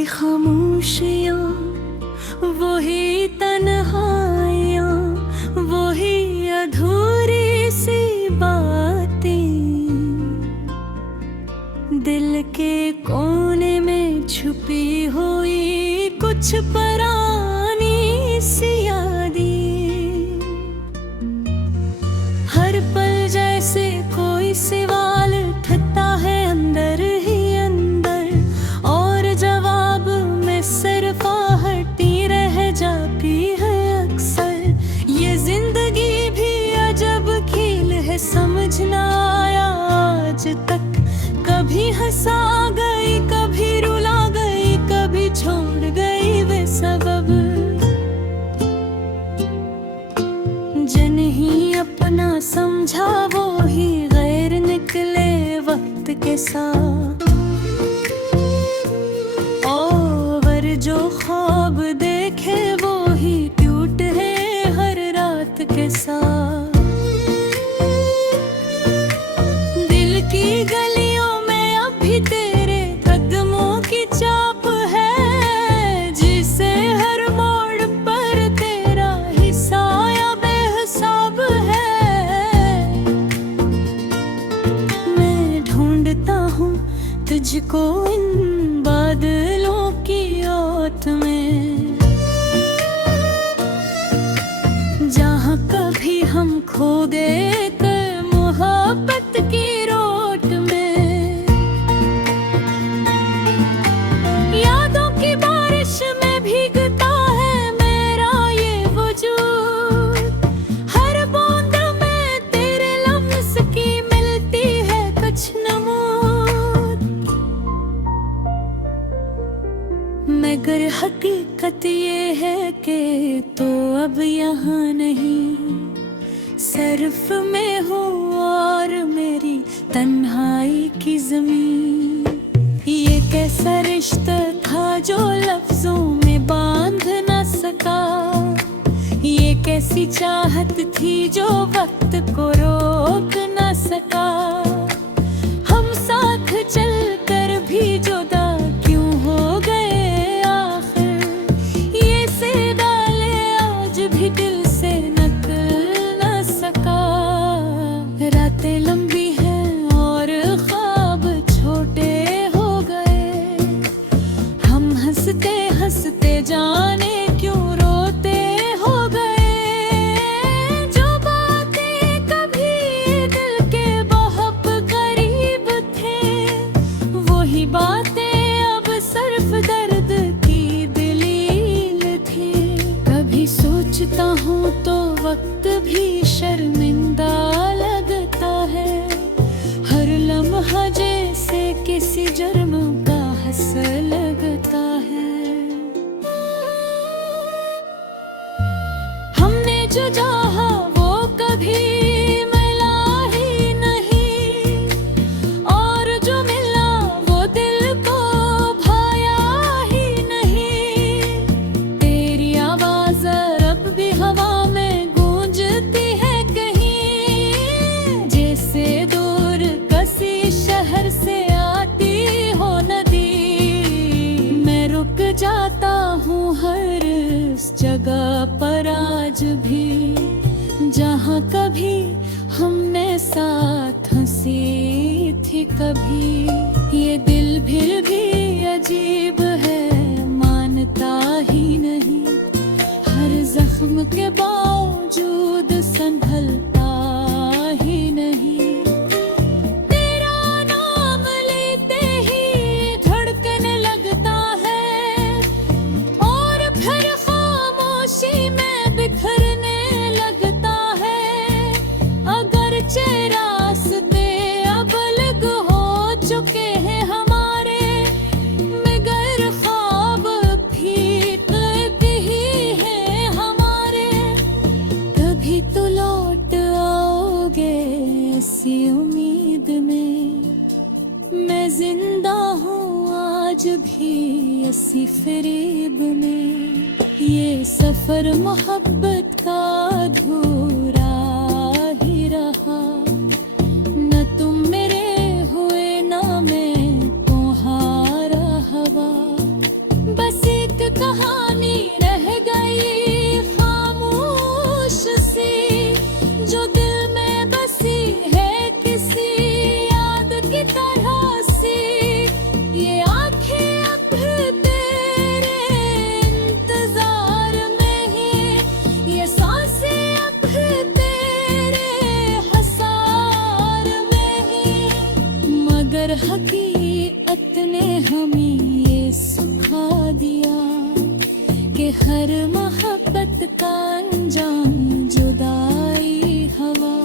वही खामोशियाँ, वही तन्हाइयाँ, वही अधूरी सी बातें, दिल के कोने में छुपी हुई कुछ पुरानी सी यादें। हर पल जैसे कोई सवाल उठता है अंदर ही अंदर, और जवाब में सिर्फ आहटी रह जाती है अक्सर। ये जिंदगी भी अजब खेल है, समझ ना आया आज तक। कभी हंसा गई, कभी रुला गई, कभी छोड़ गई बेसबब। जिन ही अपना समझा वो ही गैर निकले वक्त के साथ। और जो ख्वाब देखे वो ही टूट है हर रात के साथ। दिल की गलियों में अब भी तेरे कदमों की चाप है, जिसे हर मोड़ पर तेरा हिस्सा या बेहिसाब है। मैं ढूंढता हूँ तुझको इन बादलों की ओट में, जहाँ कभी हम खो गए कर मोहब्बत की रोट में। यादों की बारिश में भीगता है मेरा ये वजूद, हर बूंद में तेरे लफ्ज़ की मिलती है कुछ नमूद। मगर हकीकत ये है कि तो अब यहाँ नहीं, सिर्फ मैं हूँ और मेरी तन्हाई की ज़मीन। ये कैसा रिश्ता था जो लफ्ज़ों में बांध न सका, ये कैसी चाहत थी जो वक्त को रोक न सका। हम साथ चलकर भी जुदा क्यों हो गए आखिर, ये सेदाले आज भी दिल से निकल न सका। रातें लंबी हैं और ख्वाब छोटे हो गए, हम हंसते हंसते जाने क्यों रोते हो गए। जो बातें कभी दिल के बहुत करीब थे, वही बातें अब सिर्फ दर्द की दलील थी। कभी सोचता हूँ तो वक्त भी शर्मिंदा लगता है, हर लम्हा जैसे किसी जुर्म का हंस लगता है। हमने जो चाहा वो कभी मिला ही नहीं, और जो मिला वो दिल को भाया ही नहीं। तेरी आवाज़ अब भी हवा में गूंजती है कहीं, जैसे दूर किसी शहर से आती हो नदी। मैं रुक जाता हूँ हर उस जगह पर आज भी, जहाँ कभी हमने साथ हंसी थी कभी। ये दिल भी अजीब है, मानता ही नहीं, हर जख्म के बावजूद संभलता ही नहीं। तेरा नाम लेते ही धड़कने लगता है, और फिर खामोशी में बिखरने लगता है। अगरचे रास्ते अब अलग हो चुके हैं हमारे, मगर ख्वाब भी करीब ही है हमारे। कभी तो लौट आओगे इसी उम्मीद में, मैं जिंदा हूँ आज भी इसी फरेब में। ये सफर मोहब्बत का अधूरा ही रहा, न तुम मेरे हुए ना मैं तुम्हारा हवा। दिया कि हर मोहब्बत का अंजाम जुदाई हवा।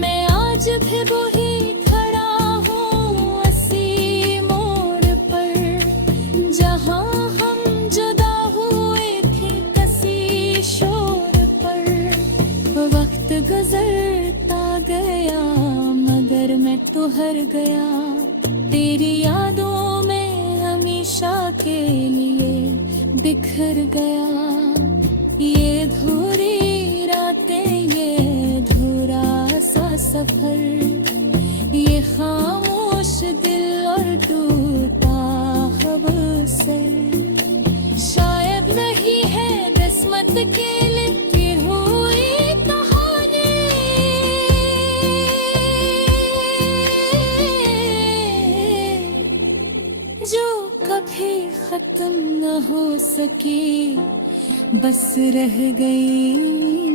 मैं आज भी वही खड़ा हूँ अस्सी मोड़ पर, जहाँ हम जुदा हुए थे किसी शोर पर। वक्त गुजरता गया मगर मैं तो हार गया, तेरी यादों में हमेशा के लिए बिखर गया। ये अधूरी रातें, ये अधूरा सा सफर, ये खामोश दिल और टूटा अवसर। शायद नहीं है किस्मत के लिखी हुई कहानी, जो कभी खत्म न हो सकी, बस रह गई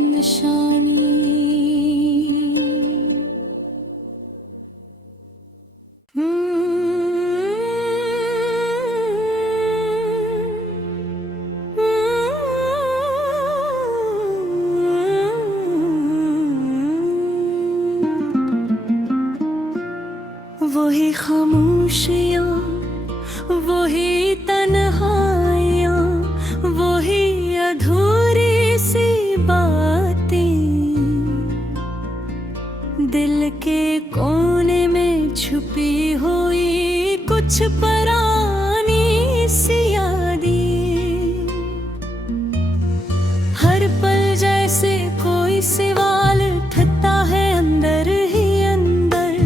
निशानी। वही खामोशियाँ, वही तन्हाइयाँ, वही अधूरी सी बातें, दिल के कोने में छुपी हुई कुछ पुरानी सी यादें। हर पल जैसे कोई सवाल उठता है अंदर ही अंदर,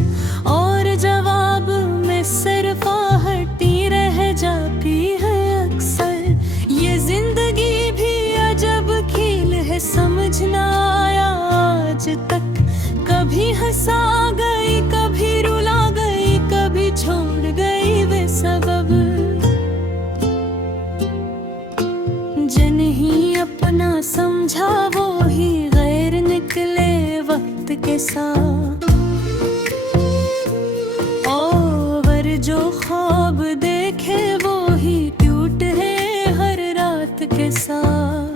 और जवाब में सिर्फ आहटी रह जाती है अक्सर। ये जिंदगी भी अजब खेल है, समझ ना आया आज तक। कभी हंसा गई, कभी रुला गई, कभी छोड़ गई बेसबब। जिन ही अपना समझा वो ही गैर निकले वक्त के साथ, और जो ख्वाब देखे वो ही टूटे हर रात के साथ।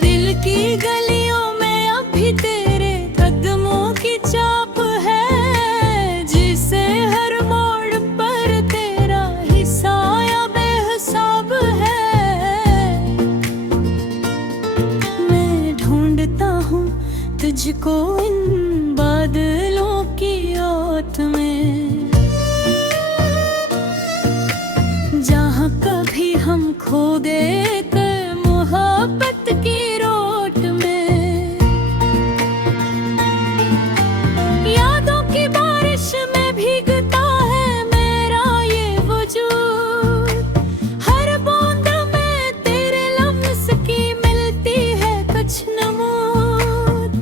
दिल की गलियों में अभी तेरे कदमों की छाप है, जिसे हर मोड़ पर तेरा हिस्सा या बेहिसाब है। मैं ढूंढता हूँ तुझको इन बादलों की ओट में, जहाँ कभी हम खो गए थे मोहब्बत की रोट में। यादों की बारिश में भीगता है मेरा ये वजूद, हर बूंद में तेरे लम्स की मिलती है कुछ नमूद।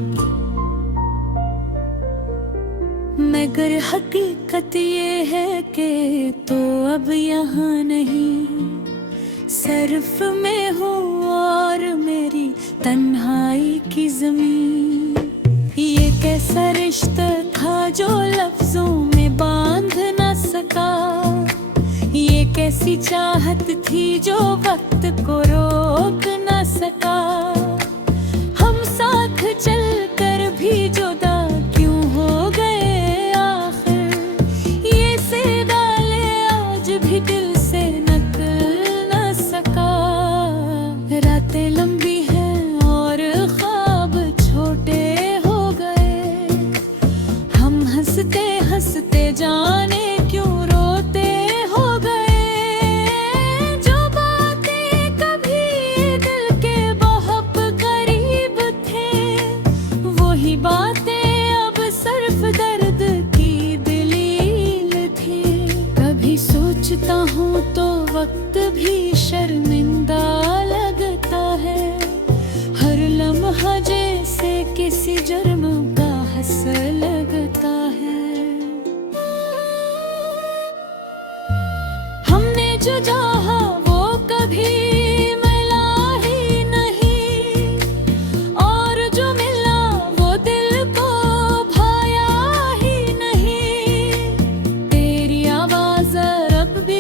मगर हकीकत ये है कि तो अब यहाँ नहीं, सिर्फ मैं हूँ और मेरी तन्हाई की ज़मीन। ये कैसा रिश्ता था जो लफ्ज़ों में बांध न सका, ये कैसी चाहत थी जो वक्त को रोक न सका। हम साथ चलकर भी जुदा क्यों हो गए आखिर, ये सेगाले आज भी दिल से निकल न सका। रातें लंबी हैं और ख्वाब छोटे हो गए, हम हंसते हंसते जाने क्यों रोते हो गए। जो बातें कभी दिल के बहुत करीब थे, वही बातें अब सिर्फ दर्द की दलील थी। कभी सोचता हूँ तो वक्त भी शर्मिंदा लगता है, हर लम्हा जैसे किसी जुर्म का हंस लगता है। हमने जो चाहा वो कभी मिला ही नहीं, और जो मिला वो दिल को भाया ही नहीं। तेरी आवाज़ अब भी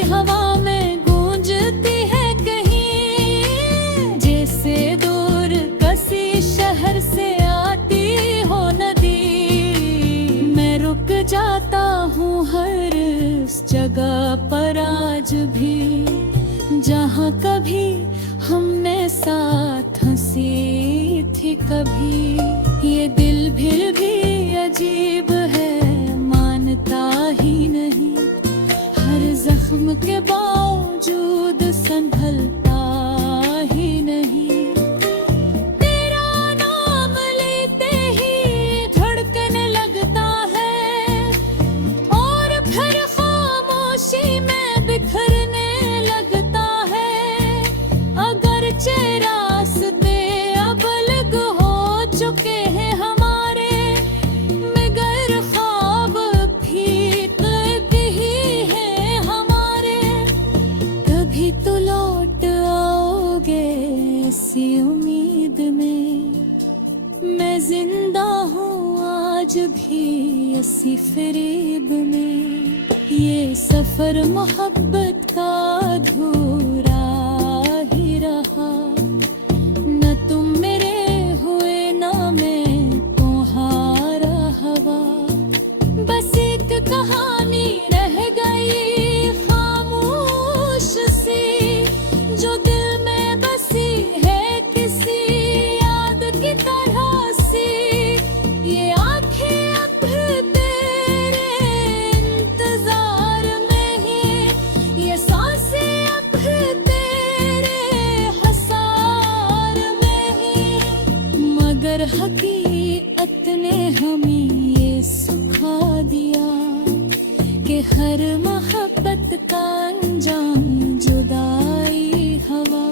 भी, जहाँ कभी हमने साथ हंसी थी कभी। ये दिल भी अजीब है, मानता ही नहीं, हर जख्म के बावजूद संभलता ही नहीं। तेरा नाम लेते ही धड़कने लगता है, और फिर खामोशी में बिखरने लगता है। अगरचे रास्ते अब अलग हो चुके हैं हमारे, मगर ख्वाब भी कद ही है हमारे। कभी तो लौट आओगे इसी उम्मीद में, मैं जिंदा हूँ आज भी इसी फरेब में। ये सफर मोहब्बत का अधूरा ही रहा, न तुम मेरे हुए न मैं तुम्हारा हवा। बस एक कहानी रह गई खामोश सी, जो दिल में बसी है किसी याद की तरह सी। ये आंखें अब तेरे इंतजार में ही, ये सांसें अब तेरे हसार में ही। मगर हकीकत ने हमें ये सिखा दिया कि हर मोहब्बत का अंजाम जुदाई हवा।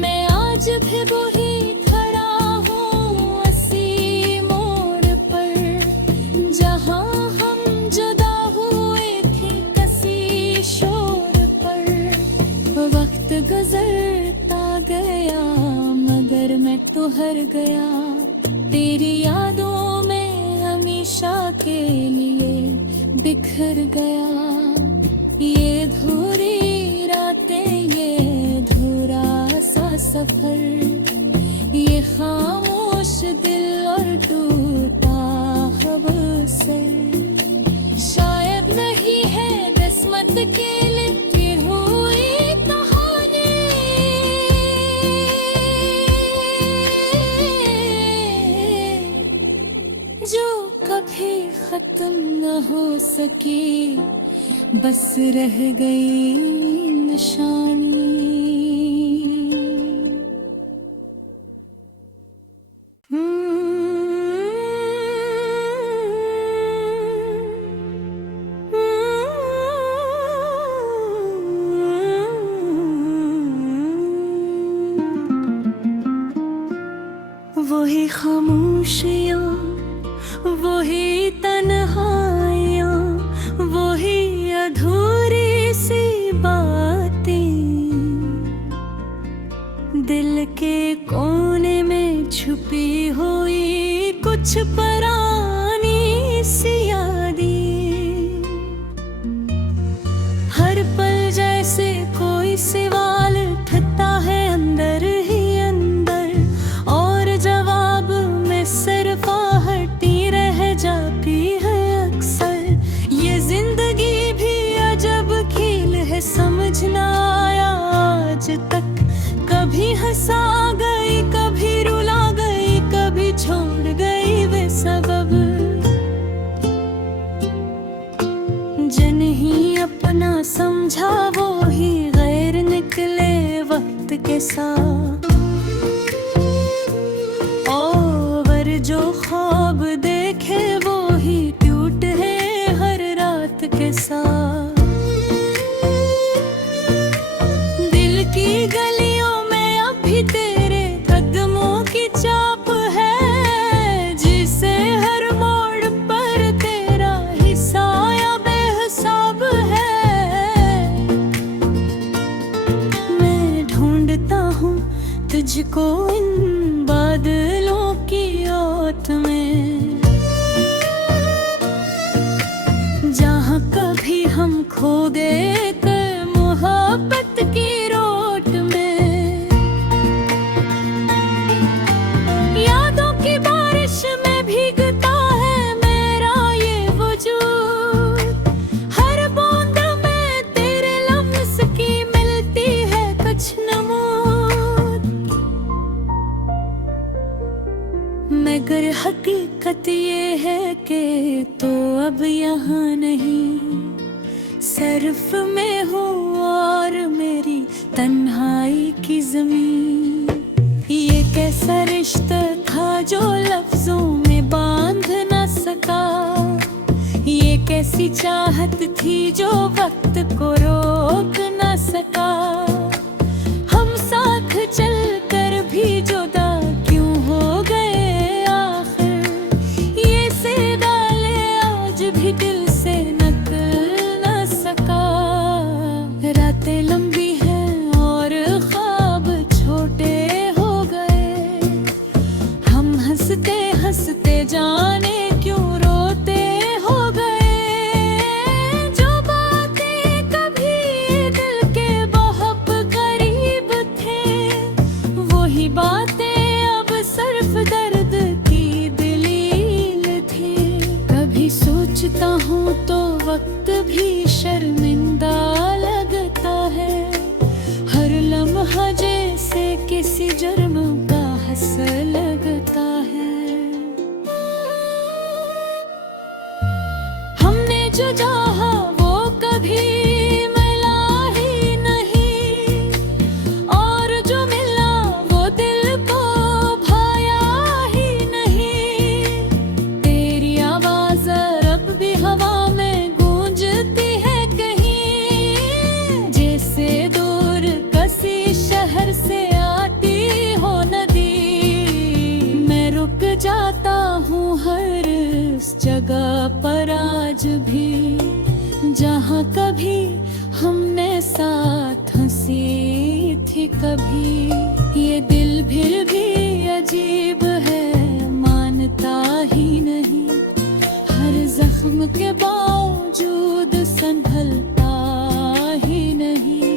मैं आज भी वही खड़ा हूँ इसी मोड़ पर, जहाँ हम जुदा हुए थे किसी शोर पर। वक्त गुजरता गया मगर मैं तो हार गया, तेरी यादों में हमेशा के लिए बिखर गया। ये धूरी रातें, ये धूरा सा सफर, ये खामोश दिल और टूटा अब सर। शायद नहीं है किस्मत के लिखी हुई कहानी, जो कभी खत्म न हो सकी, बस रह गई निशानी। वही खामोशियाँ, वही तन्हाइयाँ, वही अधूरी सी बातें, दिल के कोने में छुपी हुई कुछ पुरानी सी यादें। हर पल जैसे कोई सवाल उठता है अंदर ही अंदर, और जवाब में सिर्फ आहटी रह जाती है अक्सर। ये जिंदगी भी अजब खेल है, समझ ना आया आज तक। कभी हंसा गई, कभी रुला गई, कभी छोड़ गई बेसबब। जन ही अपना समझा वो ही गैर निकले वक्त के साथ, और जो ख्वाब देखे वो ही टूट है हर रात के साथ। दिल की गलियों में अभी तेरे कदमों की चाप है, जिसे हर मोड़ पर तेरा हिस्सा या बेहिसाब है। मैं ढूंढता हूँ तुझको इन बादलों की ओट में, जहाँ कभी हम खो गए कर मोहब्बत की रोट में। यादों की बारिश में भीगता है मेरा ये वजूद, हर बूंद में तेरे लम्हे हकीकत ये है कि तो अब यहाँ नहीं, सिर्फ मैं हूँ और मेरी तन्हाई की ज़मीन। ये कैसा रिश्ता था जो लफ्ज़ों में बांध न सका, ये कैसी चाहत थी जो वक्त को रोक न सका। हम साथ चलकर भी जुदा क्यों हो गए आखिर, ये सेदाले आज भी दिल से निकल न सका। रातें लंबी हैं और ख्वाब छोटे हो गए, हम हंसते हंसते जाने क्यों रोते हो गए। जो बातें कभी दिल के बहुत करीब थे, वही बातें अब सिर्फ दर्द की दलील थी। कभी सोचता हूँ तो वक्त भी शर्मिंदा लगता है, हर लम्हा जैसे किसी जुर्म का हंस लगता है। हमने जो चाहा वो कभी मिला ही नहीं, और जो मिला वो दिल को भाया ही नहीं। तेरी आवाज़ अब भी हवा में गूंजती है कहीं, जैसे दूर किसी शहर से आती हो नदी। मैं रुक जाता हूँ हर उस जगह पर आज भी, जहाँ कभी हमने साथ हंसी थी कभी। ये दिल फिर भी अजीब है, मानता ही नहीं, हर जख्म के बावजूद संभलता ही नहीं।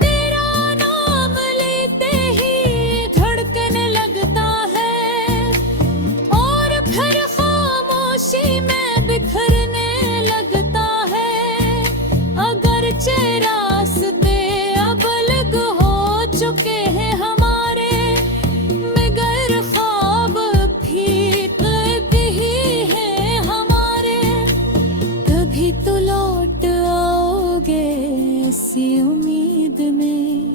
तेरा नाम लेते ही धड़कने लगता है, और फिर खामोशी में बिखरने लगता है। अगरचे रास्ते अब अलग हो चुके हैं हमारे, मगर ख्वाब भी कद ही हैं हमारे। कभी तो लौट आओगे इसी उम्मीद में,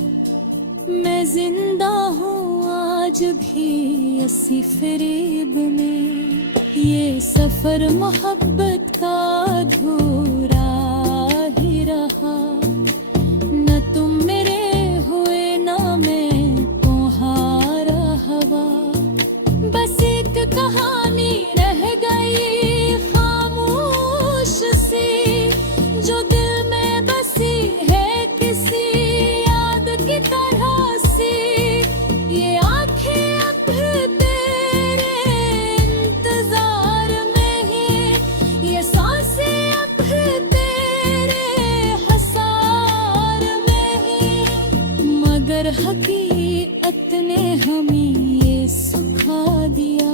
मैं जिंदा हूँ आज भी इसी फरेब में। ये सफर मोहब्बत का अधूरा ही रहा, न तुम मेरे हुए ना मैं तुम्हारा हवा। बस एक कहानी रह गई खामोश सी, जो दिल में बसी है किसी याद की तरह सी। ये आंखें अब तेरे इंतजार में ही, ये सांसें अब तेरे हसार में ही। मगर हकीकत ने हमें ये सिखा दिया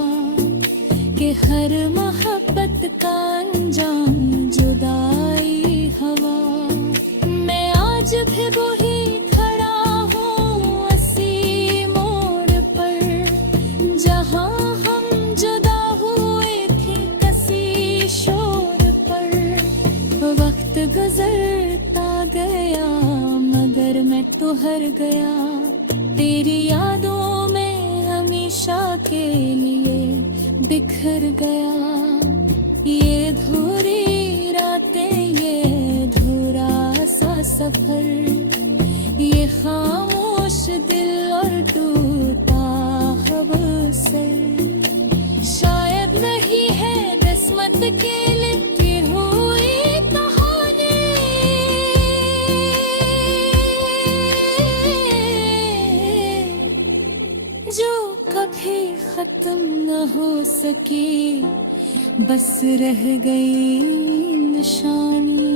कि हर मोहब्बत का अंजाम जुदाई हवा। मैं आज भी वही खड़ा हूँ इसी मोड़ पर, जहाँ हम जुदा हुए थे किसी शोर पर। वक्त गुजरता गया मगर मैं तो हार गया, तेरी यादों में हमेशा के लिए बिखर गया। ये धूरी रातें, ये अधूरा सा सफर, ये खामोश दिल और टूटा अवसर। शायद नहीं है किस्मत के लिखी हुई कहानी, जो कभी खत्म न हो सकी, बस रह गई निशानी।